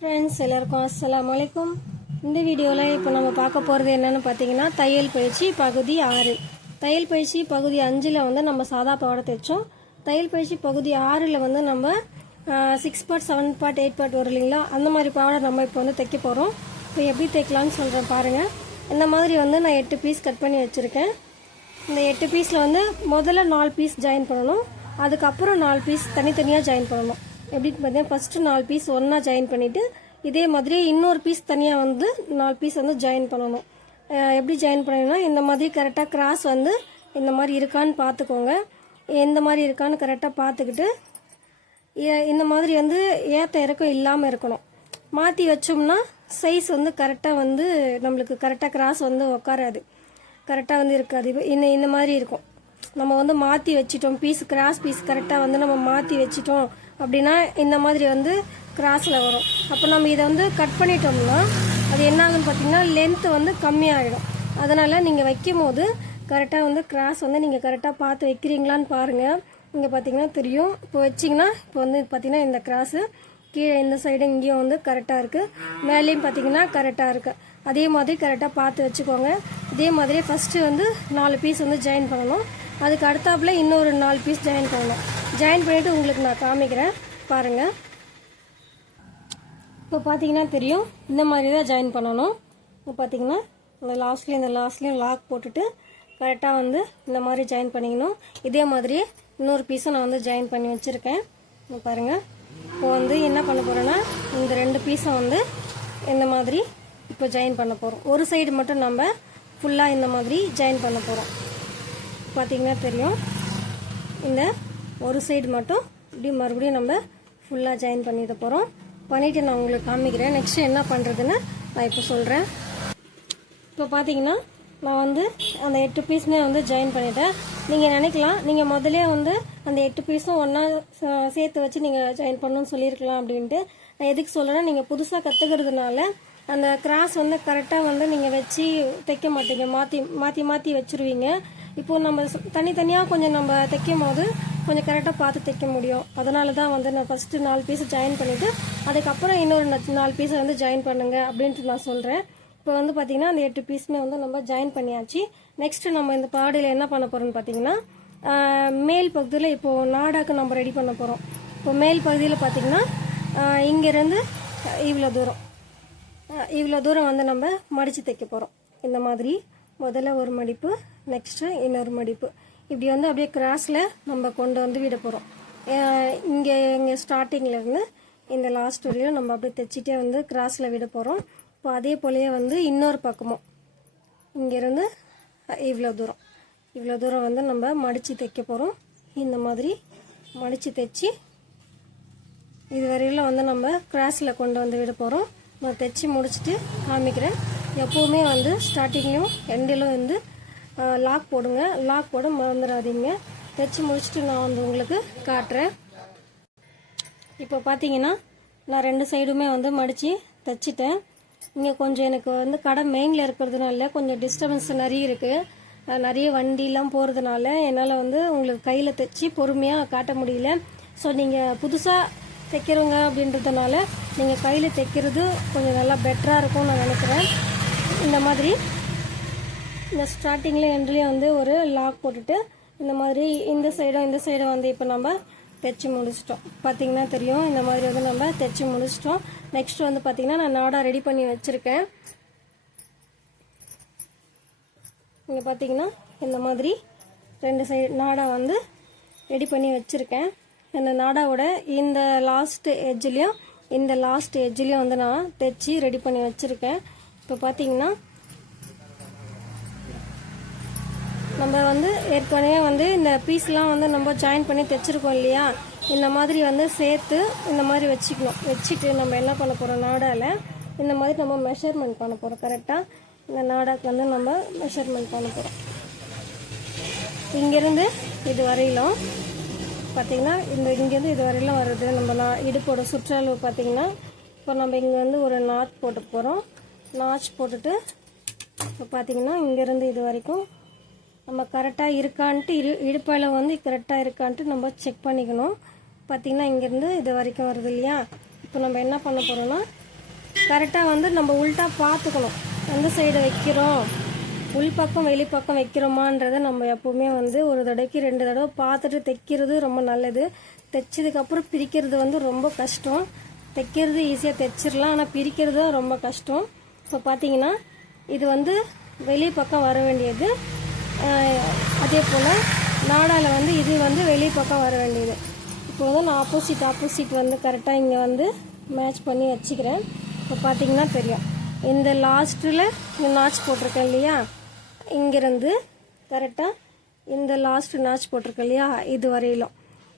Friends எல்லாருக்கும் அஸ்லாம் வலைக்கும் இந்த வீடியோவில் இப்போ நம்ம பார்க்க போகிறது என்னென்னு பார்த்தீங்கன்னா தையல் பயிற்சி பகுதி ஆறு. தையல் பயிற்சி பகுதி அஞ்சில் வந்து நம்ம சாதா பாவாடை தைச்சோம். தையல் பயிற்சி பகுதி ஆறில் வந்து நம்ம six part seven part eight part வரும் இல்லைங்களா? அந்த மாதிரி பாவாடை நம்ம இப்போ வந்து தைக்க போகிறோம் இப்போ எப்படி தைக்கலாம்னு சொல்கிறேன் பாருங்கள் இந்த மாதிரி வந்து நான் எட்டு பீஸ் கட் பண்ணி வச்சுருக்கேன். இந்த எட்டு பீஸில் வந்து முதல்ல நாலு பீஸ் ஜாயின் பண்ணணும். அதுக்கப்புறம் நாலு பீஸ் தனித்தனியாக ஜாயின் பண்ணணும். எப்படின்னு பார்த்தீங்கன்னா ஃபஸ்ட்டு நாலு பீஸ் ஒன்றா ஜாயின் பண்ணிவிட்டு இதே மாதிரி இன்னொரு பீஸ் தனியாக வந்து நாலு பீஸ் வந்து ஜாயின் பண்ணணும். எப்படி ஜாயின் பண்ணணும்னா இந்த மாதிரி கரெக்டாக கிராஸ் வந்து இந்த மாதிரி இருக்கான்னு பார்த்துக்கோங்க. எந்த மாதிரி இருக்கான்னு கரெக்டாக பார்த்துக்கிட்டு இந்த மாதிரி வந்து ஏற்ற இறக்கம் இல்லாமல் இருக்கணும். மாற்றி வச்சோம்னா சைஸ் வந்து கரெக்டாக வந்து நம்மளுக்கு கரெக்டாக கிராஸ் வந்து உட்காராது கரெக்டாக வந்து இருக்காது. இந்த இந்த மாதிரி இருக்கும். நம்ம வந்து மாற்றி வச்சிட்டோம். பீஸ் கிராஸ் பீஸ் கரெக்டாக வந்து நம்ம மாற்றி வச்சிட்டோம். அப்படின்னா இந்த மாதிரி வந்து கிராஸில் வரும். அப்போ நம்ம இதை வந்து கட் பண்ணிட்டோம்னா அது என்ன ஆகுன்னு பார்த்தீங்கன்னா லென்த்து வந்து கம்மியாகிடும் அதனால் நீங்கள் வைக்கும் போது கரெக்டாக வந்து கிராஸ் வந்து நீங்கள் கரெக்டாக பார்த்து வைக்கிறீங்களான்னு பாருங்கள் இங்கே பார்த்தீங்கன்னா தெரியும். இப்போ வச்சிங்கன்னா இப்போ வந்து பார்த்தீங்கன்னா இந்த கிராஸு கீழே இந்த சைடு இங்கேயும் வந்து கரெக்டாக இருக்குது மேலேயும் பார்த்தீங்கன்னா கரெக்டாக இருக்குது அதே மாதிரி கரெக்டாக பார்த்து வச்சுக்கோங்க. இதே மாதிரி ஃபஸ்ட்டு வந்து நாலு பீஸ் வந்து ஜாயின் பண்ணணும். அதுக்கு அடுத்தாப்புல இன்னொரு நாலு பீஸ் ஜாயின் பண்ணணும். ஜாயின் பண்ணிவிட்டு உங்களுக்கு நான் காமிக்கிறேன். பாருங்கள் இப்போ பார்த்தீங்கன்னா தெரியும். இந்த மாதிரி தான் ஜாயின் பண்ணணும். இப்போ பார்த்தீங்கன்னா இந்த லாஸ்ட்லேயும் இந்த லாஸ்ட்லேயும் லாக் போட்டுட்டு கரெக்டாக வந்து இந்த மாதிரி ஜாயின் பண்ணிக்கணும். இதே மாதிரி இன்னொரு பீஸும் நான் வந்து ஜாயின் பண்ணி வச்சுருக்கேன். பாருங்கள் இப்போ வந்து என்ன பண்ண போகிறேன்னா இந்த ரெண்டு பீஸை வந்து இந்த மாதிரி இப்போ ஜாயின் பண்ண போகிறோம் ஒரு சைடு மட்டும் நம்ம ஃபுல்லாக இந்த மாதிரி ஜாயின் பண்ண போகிறோம் பார்த்தீங்கன்னா தெரியும். இந்த ஒரு சைடு மட்டும் இப்படி மறுபடியும் நம்ம ஃபுல்லாக ஜாயின் பண்ணிட போகிறோம் பண்ணிவிட்டு நான் உங்களுக்கு காமிக்கிறேன். நெக்ஸ்ட் என்ன பண்ணுறதுன்னு நான் இப்போ சொல்கிறேன் இப்போ பார்த்தீங்கன்னா நான் வந்து அந்த எட்டு பீஸுமே வந்து ஜாயின் பண்ணிட்டேன். நீங்கள் நினைக்கலாம். நீங்கள் முதல்ல வந்து அந்த எட்டு பீஸும் ஒன்றா சேர்த்து வச்சு நீங்கள் ஜாயின் பண்ணணும்னு சொல்லியிருக்கலாம் அப்படின்ட்டு நான் எதுக்கு சொல்கிறேன்னா நீங்கள் புதுசாக கற்றுக்கிறதுனால அந்த கிராஸ் வந்து கரெக்டாக வந்து நீங்கள் வச்சு தைக்க மாட்டீங்க. மாற்றி மாற்றி மாற்றி வச்சுருவீங்க. இப்போ நம்ம தனித்தனியாக கொஞ்சம் நம்ம தைக்கும் போது கொஞ்சம் கரெக்டாக பார்த்து தைக்க முடியும். அதனால தான் வந்து நான் ஃபஸ்ட்டு நாலு பீஸை ஜாயின் பண்ணிவிட்டு அதுக்கப்புறம் இன்னொரு நாலு பீஸை வந்து ஜாயின் பண்ணுங்கள் அப்படின்ட்டு நான் சொல்கிறேன் இப்போ வந்து பார்த்திங்கன்னா அந்த எட்டு பீஸுமே வந்து நம்ம ஜாயின் பண்ணியாச்சு. நெக்ஸ்ட்டு நம்ம இந்த பாடையில் என்ன பண்ண போகிறோம்னு பார்த்தீங்கன்னா மேல் பகுதியில் இப்போது நாடாக்கு நம்ம ரெடி பண்ண போகிறோம் இப்போ மேல் பகுதியில் பார்த்திங்கன்னா இங்கேருந்து இவ்வளோ தூரம் இவ்வளோ தூரம் வந்து நம்ம மடித்து தைக்க போகிறோம் இந்த மாதிரி முதல்ல ஒரு மடிப்பு நெக்ஸ்ட்டு இன்னொரு மடிப்பு. இப்படி வந்து அப்படியே கிராஸில் நம்ம கொண்டு வந்து விட போகிறோம் இங்கே இங்கே ஸ்டார்டிங்லேருந்து இந்த லாஸ்ட் வரையும் நம்ம அப்படியே தைச்சிட்டே வந்து கிராஸில் விட போகிறோம் இப்போ அதே போலயே வந்து இன்னொரு பக்கமும். இங்கேருந்து இவ்வளோ தூரம். இவ்வளோ தூரம் வந்து நம்ம மடித்து தைக்க போகிறோம் இந்த மாதிரி மடித்து தைச்சி இது வரையிலும் வந்து நம்ம கிராஸில் கொண்டு வந்து விட போகிறோம் நான் தைச்சி முடிச்சுட்டு காமிக்கிறேன். எப்போவுமே வந்து ஸ்டார்டிங்லேயும் எண்டிலும் வந்து லாக் போடுங்க. லாக் போட மறந்துடாதீங்க. தைச்சி முடிச்சுட்டு நான் வந்து உங்களுக்கு காட்டுறேன். இப்போ பார்த்தீங்கன்னா நான் ரெண்டு சைடுமே வந்து மடித்து தைச்சிட்டேன். இங்கே கொஞ்சம் எனக்கு வந்து கடை மெயினில் இருக்கிறதுனால கொஞ்சம் டிஸ்டர்பன்ஸ் நிறைய இருக்குது நிறைய வண்டிலாம் போகிறதுனால என்னால் வந்து உங்களுக்கு கையில் தைச்சி பொறுமையாக காட்ட முடியல. ஸோ நீங்கள் புதுசாக தைக்கிறவங்க அப்படின்றதுனால நீங்கள் கையில் தைக்கிறது கொஞ்சம் நல்லா பெட்டராக இருக்கும்னு நான் நினைக்கிறேன். இந்த மாதிரி இந்த ஸ்டார்டிங்கில் எண்ட்லேயும் வந்து ஒரு லாக் போட்டுட்டு இந்த மாதிரி இந்த சைடும் இந்த சைடும் வந்து இப்போ நம்ம தைச்சி முடிச்சிட்டோம். பார்த்தீங்கன்னா தெரியும் இந்த மாதிரி வந்து நம்ம தைச்சி முடிச்சிட்டோம். நெக்ஸ்ட் வந்து பார்த்தீங்கன்னா நான் நாடா ரெடி பண்ணி வச்சுருக்கேன். இங்கே பார்த்தீங்கன்னா இந்த மாதிரி ரெண்டு சைடு நாடா வந்து ரெடி பண்ணி வச்சுருக்கேன். இந்த நாடாவோட இந்த லாஸ்ட் எஜ்ஜிலையும் இந்த லாஸ்ட் எஜ்ஜிலையும் வந்து நான் தைச்சி ரெடி பண்ணி வச்சுருக்கேன். இப்போ பார்த்தீங்கன்னா நம்ம வந்து ஏற்கனவே வந்து இந்த பீஸ்லாம் வந்து நம்ம ஜாயின் பண்ணி தைச்சிருக்கோம் இல்லையா? இந்த மாதிரி வந்து சேர்த்து இந்த மாதிரி வச்சுக்கணும். வச்சுட்டு நம்ம என்ன பண்ண போகிறோம் நாடாவில் இந்த மாதிரி நம்ம மெஷர்மெண்ட் பண்ண போகிறோம் கரெக்டாக இந்த நாடாக்கு வந்து நம்ம மெஷர்மெண்ட் பண்ண போகிறோம் இங்கேருந்து இது வரையிலும் பார்த்தீங்கன்னா இந்த இங்கேருந்து இது வரையிலும் வருது நம்ம நா- இடுப்போட சுற்றளவு பார்த்திங்கன்னா இப்போ நம்ம இங்கே வந்து ஒரு நாச் போட்டு போகிறோம் நாச் போட்டுட்டு இப்போ பார்த்திங்கன்னா இங்கேருந்து இது வரைக்கும் நம்ம கரெக்டாக இருக்கான்ட்டு இரு இடுப்பளவு வந்து கரெக்டாக இருக்கான்ட்டு நம்ம செக் பண்ணிக்கணும். பார்த்திங்கன்னா இங்கேருந்து இது வரைக்கும் வருது இல்லையா? இப்போ நம்ம என்ன பண்ண போகிறோம்னா கரெக்டாக வந்து நம்ம உள்டா பார்த்துக்கணும். எந்த சைடு வைக்கிறோம்? உள் பக்கம் வைக்கிறோமான்றதை நம்ம எப்போவுமே வந்து ஒரு தடவைக்கு ரெண்டு தடவை பார்த்துட்டு தைக்கிறது ரொம்ப நல்லது. தைச்சதுக்கப்புறம் பிரிக்கிறது வந்து ரொம்ப கஷ்டம். தைக்கிறது ஈஸியாக தைச்சிடலாம் ஆனால் பிரிக்கிறது தான் ரொம்ப கஷ்டம். இப்போ பார்த்தீங்கன்னா இது வந்து வெளி பக்கம் வர வேண்டியது. அதே போல் நாடாவில் வந்து இது வந்து வெளி பக்கம் வர வேண்டியது. இப்போ வந்து நான் ஆப்போசிட் ஆப்போசிட் வந்து கரெக்டாக இங்கே வந்து மேட்ச் பண்ணி வச்சுக்கிறேன். இப்போ பார்த்தீங்கன்னா தெரியும். இந்த லாஸ்ட்டில் இந்த நாச் போட்டிருக்கேன் இல்லையா? இங்கேருந்து கரெக்டாக இந்த லாஸ்ட் நாச் போட்டிருக்கேன் இல்லையா? இது வரையிலும்.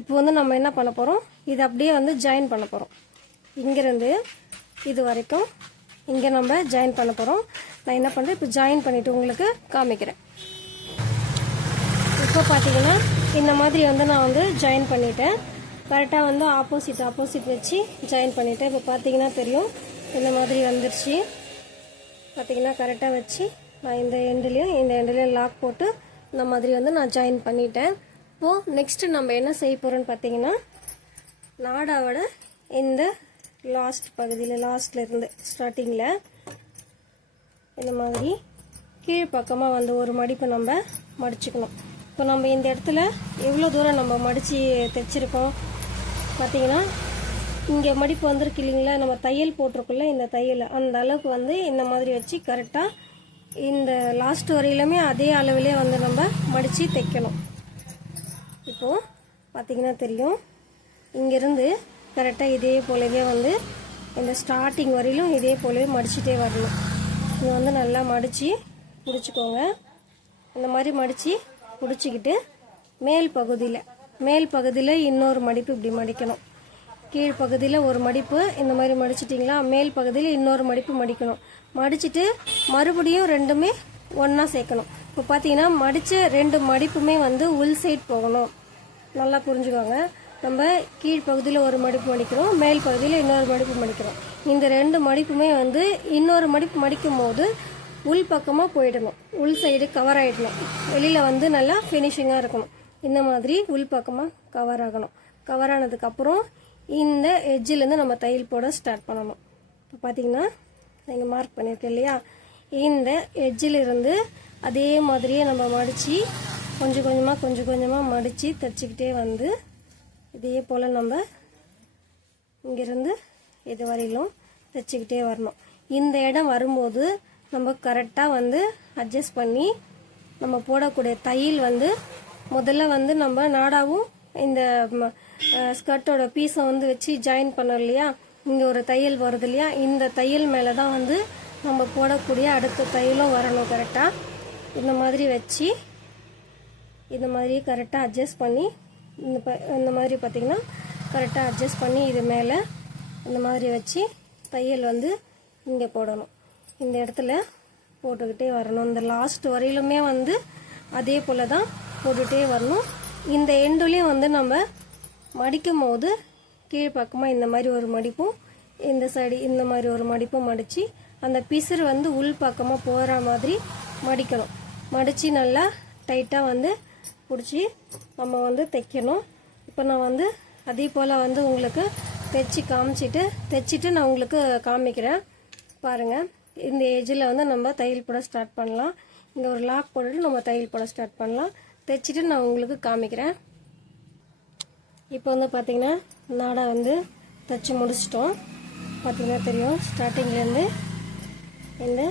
இப்போ வந்து நம்ம என்ன பண்ண போகிறோம் இது அப்படியே வந்து ஜாயின் பண்ண போகிறோம் இங்கேருந்து இது வரைக்கும் இங்கே நம்ம ஜாயின் பண்ண போகிறோம் நான் என்ன பண்ணுறேன் இப்போ ஜாயின் பண்ணிவிட்டு உங்களுக்கு காமிக்கிறேன். இப்போ பார்த்தீங்கன்னா இந்த மாதிரி வந்து நான் வந்து ஜாயின் பண்ணிட்டேன். கரெக்டாக வந்து ஆப்போசிட் ஆப்போசிட் வச்சு ஜாயின் பண்ணிட்டேன். இப்போ பார்த்தீங்கன்னா தெரியும். இந்த மாதிரி வந்துருச்சு. பார்த்தீங்கன்னா கரெக்டாக வச்சு நான் இந்த எண்டுலேயும் இந்த எண்டுலேயும் லாக் போட்டு இந்த மாதிரி வந்து நான் ஜாயின் பண்ணிட்டேன். இப்போது நெக்ஸ்ட்டு நம்ம என்ன செய்ய போகிறோன்னு பார்த்தீங்கன்னா நாடாவோட இந்த லாஸ்ட் பகுதியில் லாஸ்டில் இருந்து ஸ்டார்டிங்கில் இந்த மாதிரி கீழ் பக்கமாக வந்து ஒரு மடிப்பு நம்ம மடிச்சுக்கணும். இப்போ நம்ம இந்த இடத்துல எவ்வளோ தூரம் நம்ம மடித்து தைச்சிருக்கோம்? பார்த்தீங்கன்னா இங்கே மடிப்பு வந்திருக்கு இல்லைங்களா? நம்ம தையல் போட்டிருக்குள்ள இந்த தையல். அந்த அளவுக்கு வந்து இந்த மாதிரி வச்சு கரெக்டாக இந்த லாஸ்ட் வரையிலுமே அதே அளவிலே வந்து நம்ம மடித்து தைக்கணும். இப்போது பார்த்தீங்கன்னா தெரியும். இங்கேருந்து கரெக்டாக இதே போலவே வந்து இந்த ஸ்டார்டிங் வரையிலும் இதே போலவே மடிச்சுட்டே வரணும். இது வந்து நல்லா மடித்து பிடிச்சிக்கோங்க. இந்த மாதிரி மடித்து பிடிச்சிக்கிட்டு மேல் பகுதியில் மேல் பகுதியில் இன்னொரு மடிப்பு இப்படி மடிக்கணும். கீழ் பகுதியில் ஒரு மடிப்பு இந்த மாதிரி மடிச்சிட்டிங்களா? மேல் பகுதியில் இன்னொரு மடிப்பு மடிக்கணும். மடிச்சிட்டு மறுபடியும் ரெண்டுமே ஒன்றா சேர்க்கணும். இப்போ பார்த்தீங்கன்னா மடித்த ரெண்டு மடிப்புமே வந்து உள் சைட் போகணும். நல்லா புரிஞ்சுக்கோங்க. நம்ம கீழ் பகுதியில் ஒரு மடிப்பு மடிக்கிறோம் மேல் பகுதியில் இன்னொரு மடிப்பு மடிக்கிறோம். இந்த ரெண்டு மடிப்புமே வந்து இன்னொரு மடிப்பு மடிக்கும் போது உள் பக்கமாக போயிடணும். உள் சைடு கவர் ஆகிடணும் வெளியில் வந்து நல்லா ஃபினிஷிங்காக இருக்கணும். இந்த மாதிரி உள் பக்கமாக கவர் ஆகணும் கவர் ஆனதுக்கப்புறம் இந்த எட்ஜிலேருந்து நம்ம தையல் போட ஸ்டார்ட் பண்ணணும். இப்போ பார்த்தீங்கன்னா நீங்கள் மார்க் பண்ணியிருக்கேன் இல்லையா? இந்த எட்ஜில் இருந்து அதே மாதிரியே நம்ம மடித்து கொஞ்சம் கொஞ்சமாக கொஞ்சம் கொஞ்சமாக மடித்து தைச்சிக்கிட்டே வந்து இதே போல் நம்ம இங்கேருந்து இது வரையிலும் தைச்சிக்கிட்டே வரணும். இந்த இடம் வரும்போது நம்ம கரெக்டாக வந்து அட்ஜஸ்ட் பண்ணி நம்ம போடக்கூடிய தையல் வந்து முதல்ல வந்து நம்ம நாடாவும் இந்த ஸ்கர்ட்டோட பீஸை வந்து வச்சு ஜாயின் பண்ணோம் இல்லையா? இங்கே ஒரு தையல் வருது இல்லையா? இந்த தையல் மேலே தான் வந்து நம்ம போடக்கூடிய அடுத்த தையலும் வரணும் கரெக்டாக இந்த மாதிரி வச்சு இந்த மாதிரி கரெக்டாக அட்ஜஸ்ட் பண்ணி இந்த ப இந்த மாதிரி பார்த்திங்கன்னா கரெக்டாக அட்ஜஸ்ட் பண்ணி இது மேலே இந்த மாதிரி வச்சு தையல் வந்து இங்கே போடணும். இந்த இடத்துல போட்டுக்கிட்டே வரணும். இந்த லாஸ்ட் வரையிலுமே வந்து அதே போல் தான் போட்டுகிட்டே வரணும். இந்த எண்டுலேயும் வந்து நம்ம மடிக்கும் போது கீழ்ப்பக்கமாக இந்த மாதிரி ஒரு மடிப்பும் இந்த சைடு இந்த மாதிரி ஒரு மடிப்பும் மடித்து அந்த பிசுறு வந்து உள் பக்கமாக போகிற மாதிரி மடிக்கணும். மடித்து நல்லா டைட்டாக வந்து பிடிச்சி நம்ம வந்து தைக்கணும். இப்போ நான் வந்து அதே போல் வந்து உங்களுக்கு தைச்சி காமிச்சிட்டு தைச்சிட்டு நான் உங்களுக்கு காமிக்கிறேன். பாருங்கள் இந்த ஏஜில் வந்து நம்ம தையல் போட ஸ்டார்ட் பண்ணலாம். இங்கே ஒரு லாக் போட்டுட்டு நம்ம தையல் போட ஸ்டார்ட் பண்ணலாம். தைச்சிட்டு நான் உங்களுக்கு காமிக்கிறேன். இப்போ வந்து பார்த்தீங்கன்னா நாடா வந்து தைச்சி முடிச்சிட்டோம். பார்த்தீங்கன்னா தெரியும் ஸ்டார்டிங்லேருந்து இந்த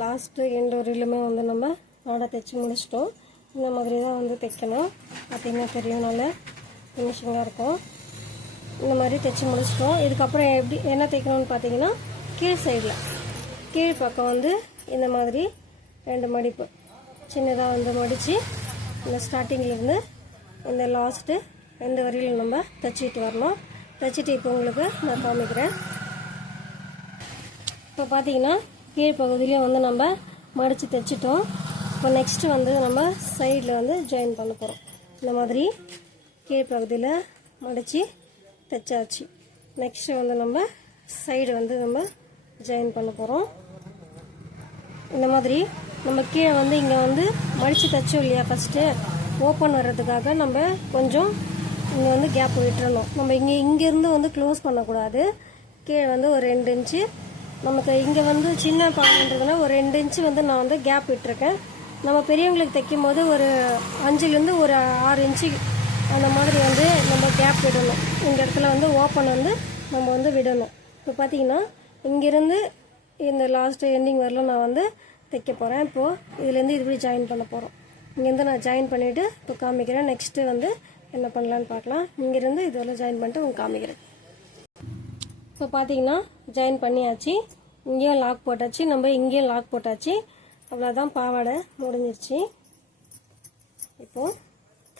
லாஸ்ட்டு எண்ட் வரையிலுமே வந்து நம்ம நாடா தைச்சி முடிச்சிட்டோம். இந்த மாதிரி தான் வந்து தைக்கணும். பார்த்திங்கன்னா தெரியும் நல்லா ஃபினிஷிங்காக இருக்கும். இந்த மாதிரி தைச்சி முடிச்சிட்டோம். இதுக்கப்புறம் எப்படி என்ன தைக்கணும்னு பார்த்தீங்கன்னா கீழ் சைடில் கீழ் பக்கம் வந்து இந்த மாதிரி ரெண்டு மடிப்பு. சின்னதாக வந்து மடித்து இந்த ஸ்டார்டிங்லேருந்து இந்த லாஸ்ட்டு ரெண்டு வரையிலும் நம்ம தைச்சிட்டு வரணும். தைச்சிட்டு இப்போ உங்களுக்கு நான் காமிக்கிறேன். இப்போ பார்த்தீங்கன்னா கீழ்ப்பகுதியிலையும் வந்து நம்ம மடித்து தைச்சிட்டோம். இப்போ நெக்ஸ்ட்டு வந்து நம்ம சைடில் வந்து ஜாயின் பண்ண போகிறோம் இந்த மாதிரி கீழ் பகுதியில் மடித்து தைச்சாச்சு. நெக்ஸ்ட்டு வந்து நம்ம சைடு வந்து நம்ம ஜாயின் பண்ண போகிறோம் இந்த மாதிரி நம்ம கீழே வந்து இங்கே வந்து மடித்து தைச்சோம் இல்லையா ஃபஸ்ட்டு ஓப்பன் வர்றதுக்காக நம்ம கொஞ்சம் இங்கே வந்து கேப் விட்டுறணும். நம்ம இங்கே இங்கேருந்து வந்து க்ளோஸ் பண்ணக்கூடாது. கீழே வந்து ஒரு ரெண்டு இன்ச்சு நமக்கு இங்கே வந்து சின்ன பாவாடைன்றதுனா ஒரு ரெண்டு இன்ச்சு வந்து நான் வந்து கேப் விட்டுருக்கேன். நம்ம பெரியவங்களுக்கு தைக்கும் போது ஒரு அஞ்சுலேருந்து ஒரு ஆறு இன்ச்சு அந்த மாதிரி வந்து நம்ம கேப் விடணும். இந்த இடத்துல வந்து ஓப்பன் வந்து நம்ம வந்து விடணும். இப்போ பார்த்தீங்கன்னா இங்கேருந்து இந்த லாஸ்ட் எண்டிங் வரலும் நான் வந்து தைக்க போகிறேன் இப்போது இதுலேருந்து இதுபடி ஜாயின் பண்ண போகிறோம் இங்கேருந்து நான் ஜாயின் பண்ணிவிட்டு இப்போ காமிக்கிறேன். நெக்ஸ்ட்டு வந்து என்ன பண்ணலான்னு பார்க்கலாம். இங்கேருந்து இதெல்லாம் ஜாயின் பண்ணிட்டு உங்களுக்கு காமிக்கிறேன். இப்போ பார்த்தீங்கன்னா ஜாயின் பண்ணியாச்சு. இங்கேயும் லாக் போட்டாச்சு. நம்ம இங்கேயும் லாக் போட்டாச்சு. அவ்வளோதான் பாவாடை முடிஞ்சிருச்சு. இப்போது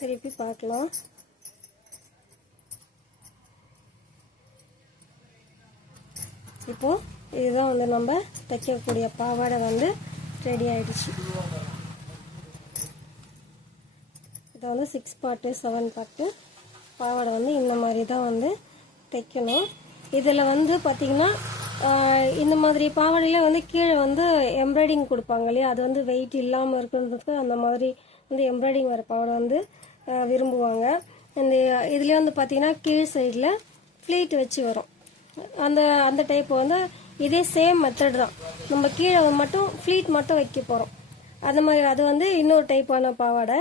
திருப்பி பார்க்கலாம். இப்போ இதுதான் வந்து நம்ம தைக்கக்கூடிய பாவாடை வந்து ரெடி ஆயிடுச்சு. இதை வந்து சிக்ஸ் பார்ட்டு செவன் பார்ட்டு பாவாடை வந்து இந்த மாதிரி தான் வந்து தைக்கணும். இதில் வந்து பார்த்திங்கன்னா இந்த மாதிரி பாவாடையில வந்து கீழே வந்து எம்ப்ராய்டிங் கொடுப்பாங்க இல்லையா? அது வந்து வெயிட் இல்லாமல் இருக்கிறதுக்கு அந்த மாதிரி வந்து எம்ப்ராய்டிங் வர பாவாடை வந்து விரும்புவாங்க. இந்த இதுலேயே வந்து பார்த்திங்கன்னா கீழ் சைடில் ஃப்ளீட் வச்சு வரும். அந்த அந்த டைப் வந்து இதே சேம் மெத்தட் தான். நம்ம கீழே மட்டும் ஃப்ளீட் மட்டும் வைக்க போகிறோம் அந்த மாதிரி அது வந்து இன்னொரு டைப்பான பாவாடை.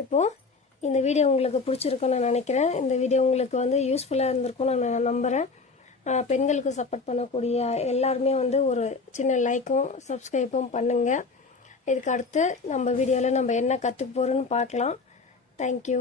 இப்போது இந்த வீடியோ உங்களுக்கு பிடிச்சிருக்குன்னு நான் நினைக்கிறேன். இந்த வீடியோ உங்களுக்கு வந்து யூஸ்ஃபுல்லாக இருந்திருக்கும்னு நான் நம்புகிறேன் பெண்களுக்கு சப்போர்ட் பண்ணக்கூடிய எல்லாருமே வந்து ஒரு சின்ன லைக்கும் சப்ஸ்கிரைப்பும் பண்ணுங்கள் இதுக்கு அடுத்து நம்ம வீடியோவில் நம்ம என்ன கற்றுக்க போகிறோன்னு பார்க்கலாம். தேங்க்யூ